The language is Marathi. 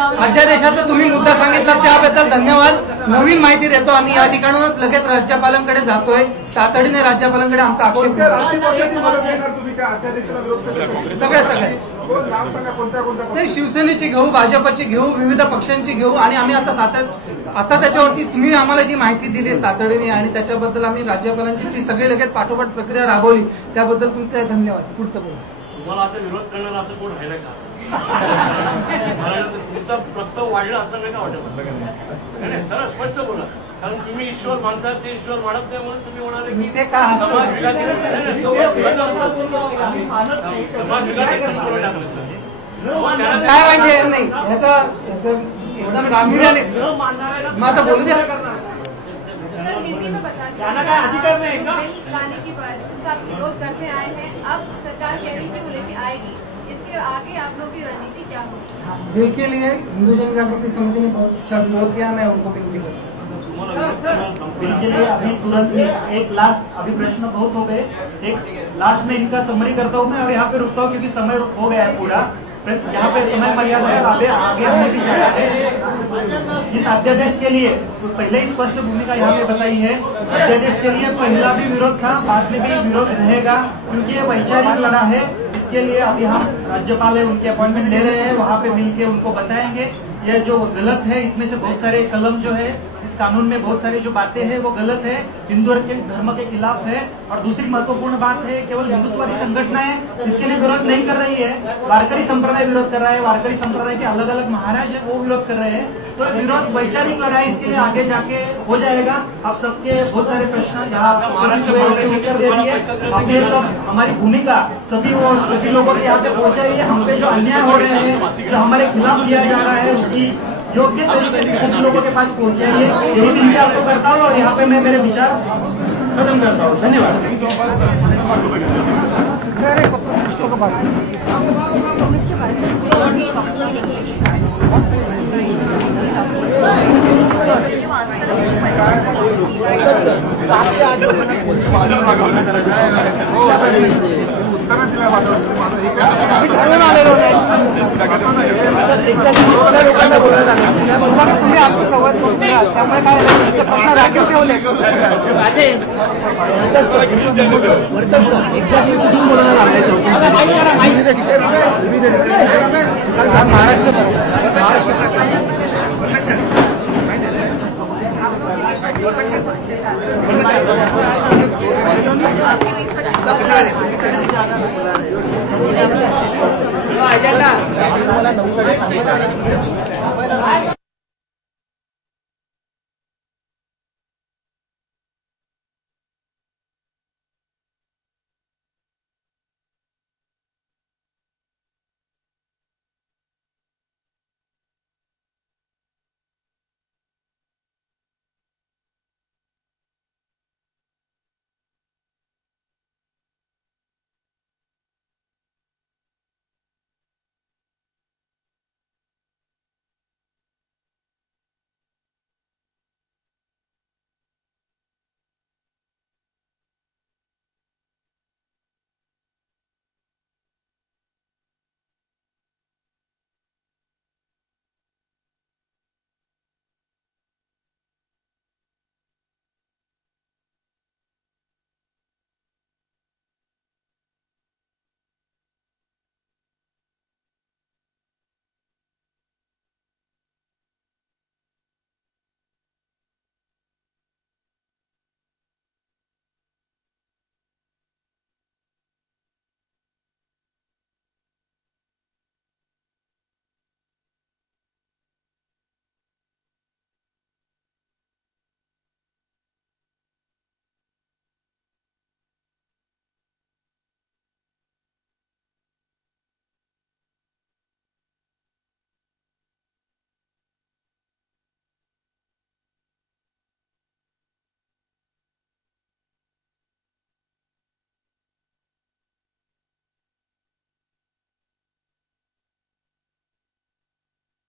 अध्यादेशाचा तुम्ही मुद्दा सांगितला त्याबद्दल धन्यवाद। नवीन माहिती देतो आम्ही या ठिकाणूनच लगेच राज्यपालांकडे जातोय। तातडीने राज्यपालांकडे आमचा आक्षेप सगळे शिवसेनेची घेऊ, भाजपची घेऊ, विविध पक्षांची घेऊ आणि आम्ही आता त्याच्यावरती तुम्ही आम्हाला जी माहिती दिली तातडीने आणि त्याच्याबद्दल आम्ही राज्यपालांची ती सगळी लगेच पाठोपाठ प्रक्रिया राबवली त्याबद्दल तुमचे धन्यवाद। पुढचं बोला। तुम्हाला आता विरोध करणार असं कोण राहिलं का? तुमचा प्रस्ताव वाढला असं नाही का वाटत? नाही सरळ स्पष्ट बोला, कारण तुम्ही ईश्वर मानतात ते ईश्वर मानत नाही म्हणून तुम्ही म्हणाले की ते काय समाज विघाती काय माहिती नाही ह्याचं एकदम गांभीर्याने मग आता बोलू द्या। सर हिंदी में बता दीजिए अधिकार नहीं है बिल लाने की बात जिसका आप विरोध करने आए हैं, अब सरकार कह रही है कि वो लेके आएगी, इसके आगे आप लोगों की रणनीति क्या होगी? बिल के लिए हिंदू जन जागृति समिति ने बहुत अच्छा विरोध किया, मैं उनको विनती करता हूँ। बिल के लिए अभी तुरंत में एक लास्ट, अभी प्रश्न बहुत हो गए, एक लास्ट में इनका समरी करता हूँ मैं और यहाँ पे रुकता हूँ क्योंकि समय हो गया है पूरा। यहाँ पे समय मर्यादा है, आगे हमने भी जाना है। इस अध्यादेश के लिए तो पहले ही स्पष्ट भूमिका यहाँ पे बताई है। अध्यादेश के लिए पहला भी विरोध था, बाद में भी विरोध रहेगा क्योंकि ये वैचारिक लड़ा है। इसके लिए अभी हम राज्यपाल है उनके अपॉइंटमेंट ले रहे हैं, वहाँ पे मिलके उनको बताएंगे ये जो गलत है, इसमें से बहुत सारे कलम जो है इस कानून में बहुत सारी जो बातें हैं वो गलत है, हिंदू धर्म के खिलाफ है। और दूसरी महत्वपूर्ण बात है केवल हिंदुत्ववादी संगठनाएं इसके लिए विरोध नहीं कर रही है, वारकरी संप्रदाय विरोध कर रहा है, वारकरी संप्रदाय के अलग अलग महाराज है वो विरोध कर रहे हैं। तो विरोध वैचारिक लड़ाई इसके लिए आगे जाके हो जाएगा। आप सबके बहुत सारे प्रश्न यहाँ उत्तर दे दिए, अपने सब हमारी भूमिका सभी वो सभी लोगों के यहाँ पे पहुंचाइए। हम पे जो अन्याय हो रहे हैं, जो हमारे खिलाफ दिया जा रहा है उसकी योग्य तरीके से सभी लोगों के पास पहुंचाइए। यही विनती आपको करता हूँ और यहाँ पे मैं मेरे विचार खत्म करता हूँ। धन्यवाद। उत्तर दिल्या ठरवून आलेलो तुम्ही आमचं संवाद त्यामुळे काय प्रश्न राखीव ठेवले महाराष्ट्र एजेंडा